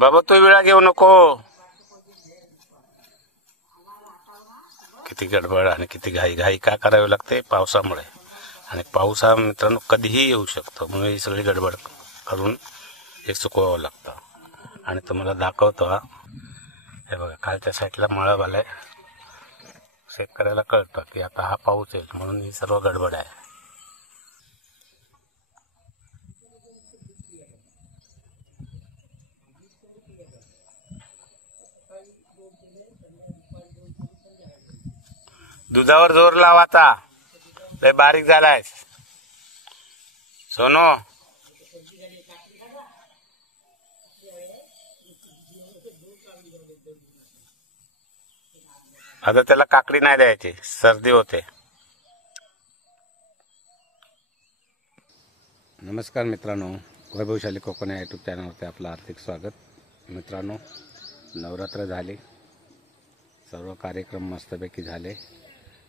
बाबा तो वेळा घेऊ नको. किती गडबड आणि किती घाई घाई का करावी लागते पावसामुळे. आणि पाऊस हा मित्रांनो कधीही येऊ शकतो, म्हणून ही सगळी गडबड करून हे सुकवावं लागतं. आणि तुम्हाला दाखवतो हा, हे बघा खालच्या साईडला मळब आलाय. शेतकऱ्याला कळतं की आता हा पाऊस येईल, म्हणून ही सर्व गडबड आहे. दुधावर जोर लावाचा, लय बारीक झालाय सोनू. आता त्याला काकडी नाही द्यायची, सर्दी होते. नमस्कार मित्रांनो, वैभवशाली कोकण या यूट्यूब चॅनलवरती आपलं आर्थिक स्वागत. मित्रांनो, नवरात्र झाली, सर्व कार्यक्रम मस्तपैकी झाले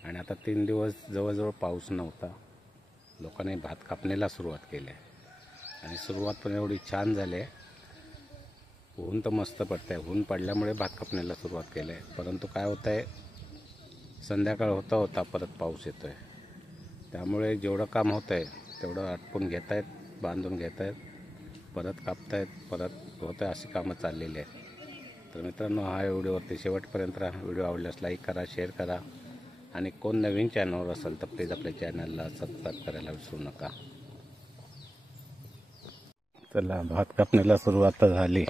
आणि आता 3 दिवस जवळजवळ पाऊस नव्हता. लोकांनी भात कापणीला सुरुवात केली आणि सुरुवात पण एवढी छान झाली आहे. ऊन तर मस्त पडतंय. ऊन पडल्यामुळे भात कापणीला सुरुवात केली आहे. परंतु काय होतं आहे, संध्याकाळ होता परत पाऊस येतो आहे. त्यामुळे जेवढं काम होतं आहे तेवढं आटपून घेत आहेत, बांधून घेत आहेत, परत कापतायत, परत होतं आहे. अशी कामं चाललेली आहेत. तर मित्रांनो, हा व्हिडिओवरती शेवटपर्यंत राहा. व्हिडिओ आवडल्यास लाईक करा, शेअर करा आणि कोण नवीन चॅनलवर असेल तर प्लीज आपल्या चॅनलला सबस्क्राईब करायला विसरू नका. चला, भात कापणीला सुरुवात झाली.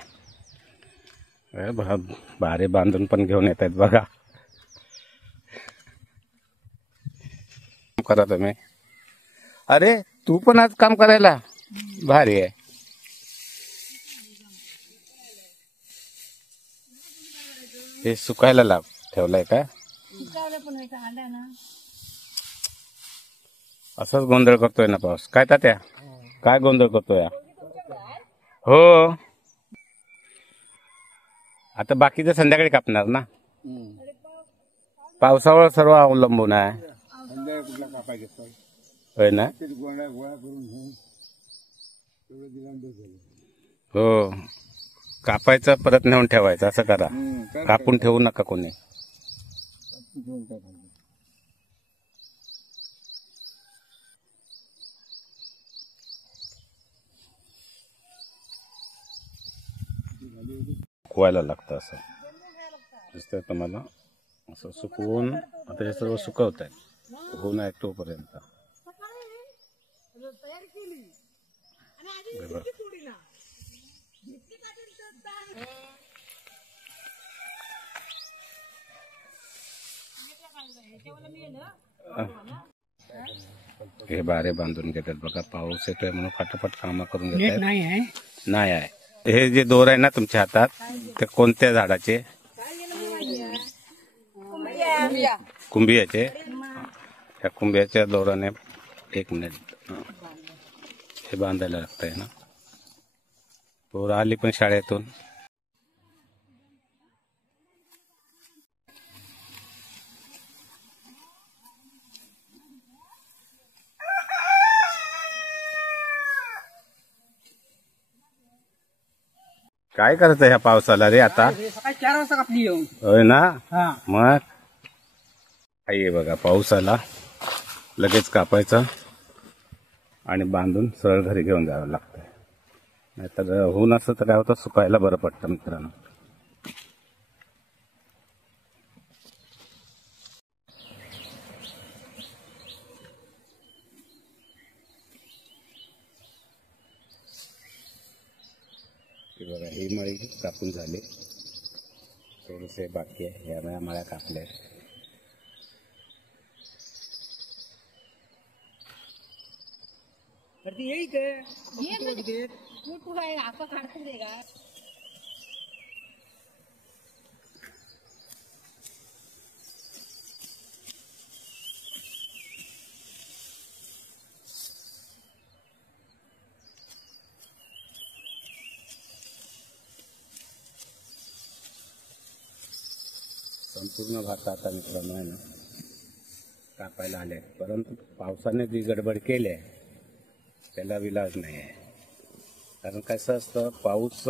बारे बांधून पण घेऊन येत आहेत बघा. करा तुम्ही. अरे तू पण आज काम करायला भारी आहे. हे सुकायला लाभ ठेवलाय का? असंच गोंधळ करतोय ना पाऊस. काय तात्या, काय गोंधळ करतोय? हो, आता बाकीचं संध्याकाळी कापणार ना. पावसावर सर्व अवलंबून आहे. होय ना. हो, कापायचं परत नेऊन ठेवायचं, असं करा. कापून ठेवू नका कोणी. सुकवायला लागतं असं दिसतंय तुम्हाला. असं सुकवून आता हे सर्व सुकवत आहे. होऊन आहे तोपर्यंत. हे बारे बांधून घेतात बघा. पाऊस येतोय म्हणून फटाफट कामं करून घेतात. नाही आहे. हे जे दोर आहे ना तुमच्या हातात, ते कोणत्या झाडाचे? कुंभियाचे. त्या कुंभियाच्या दोराने 1 मिनिट हे बांधायला लागतंय ना. पोर आली पण शाळेतून. काय करायचं ह्या पावसाला रे आता? 4 वाजता कापली. होय ना. मग आहे बघा, पाऊस आला लगेच कापायचं आणि बांधून सरळ घरी घेऊन जावं लागतं. नाहीतर ऊन असं तर काय होतं, सुकायला बरं पडतं मित्रांनो. बघा, ही मळी कापून झाली. थोडेसे बाकी आहे. या मळ्या कापल्या. संपूर्ण भात आता मित्रांनो आहे ना कापायला आले. परंतु पावसाने जी गडबड केली आहे त्याला विलाज नाही आहे. कारण कसं असतं, पाऊस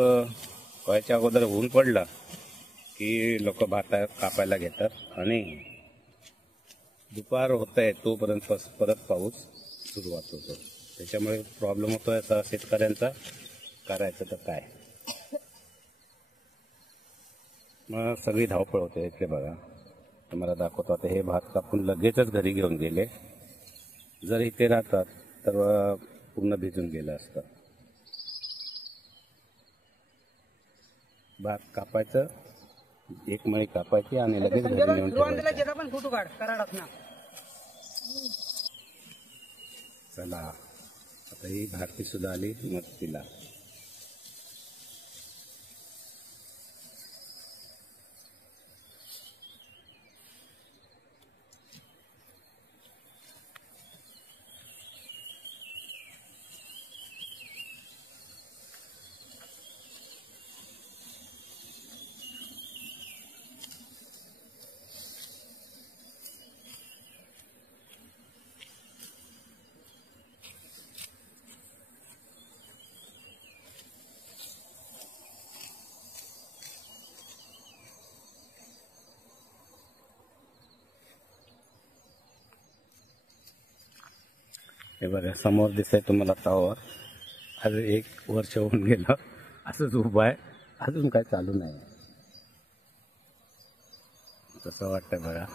व्हायच्या अगोदर ऊन पडलं की लोक भात कापायला घेतात आणि दुपार होत आहे तोपर्यंत परत पाऊस सुरुवात होतो. त्याच्यामुळे प्रॉब्लेम होतोय असा शेतकऱ्यांचा. करायचं तर काय, मग सगळी धावपळ होते. इथे बघा तुम्हाला दाखवतो. आता हे भात कापून लगेचच घरी घेऊन गेले. जर इथे राहतात तर पूर्ण भिजून गेलं असतं. भात कापायचं, एक मळी कापायची आणि लगेच घरी नेऊन ठेवायचं. चला आता ही भारती सुद्धा आली मदतीला. हे बघा समोर दिसतंय तुम्हाला टावर. आज 1 वर्ष होऊन गेलं असंच उभं आहे, अजून काय चालू नाही. कसं वाटतंय बघा.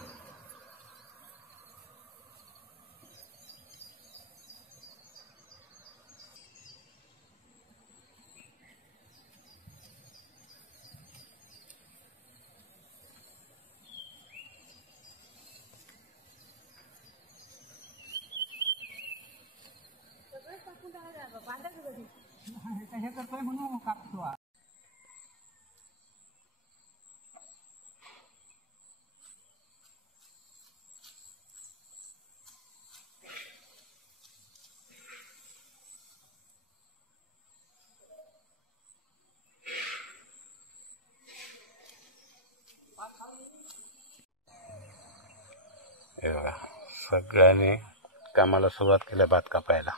हे बघा सगळ्यांनी कामाला सुरुवात केली भात कापायला.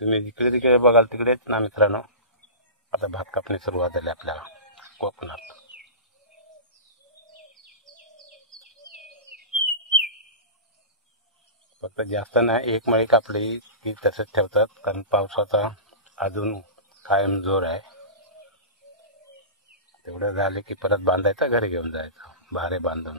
तुम्ही जिकडे तिकडे बघाल तिकडेच ना मित्रांनो, आता भात कापणी सुरुवात झाली आपल्या कोकणात. फक्त जास्त नाही, 1 मळी कापली की तसंच ठेवतात, कारण पावसाचा अजून कायम जोर आहे. तेवढं झाले की परत बांधायचं, घरी घेऊन जायचं भारे बांधून.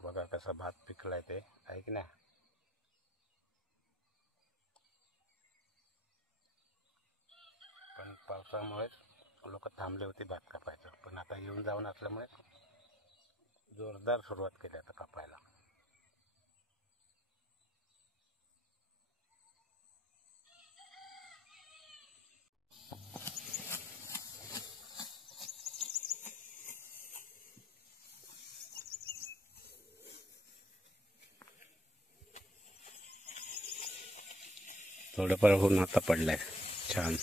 बघा कसा भात पिकलाय ते, ऐक ना. पण पावसामुळे लोक थांबले होते भात कापायचं, पण आता येऊन जाऊन असल्यामुळे जोरदार सुरुवात केली आता कापायला. थोडंफार होऊन आता पडलाय छान.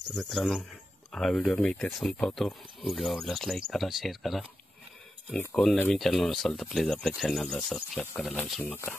तर मित्रांनो हा व्हिडिओ मी इथे संपवतो. व्हिडिओ आवडल्यास लाईक करा, शेअर करा आणि कोण नवीन चॅनल असेल तर प्लीज आपल्या चॅनलला सबस्क्राईब करायला विसरू नका.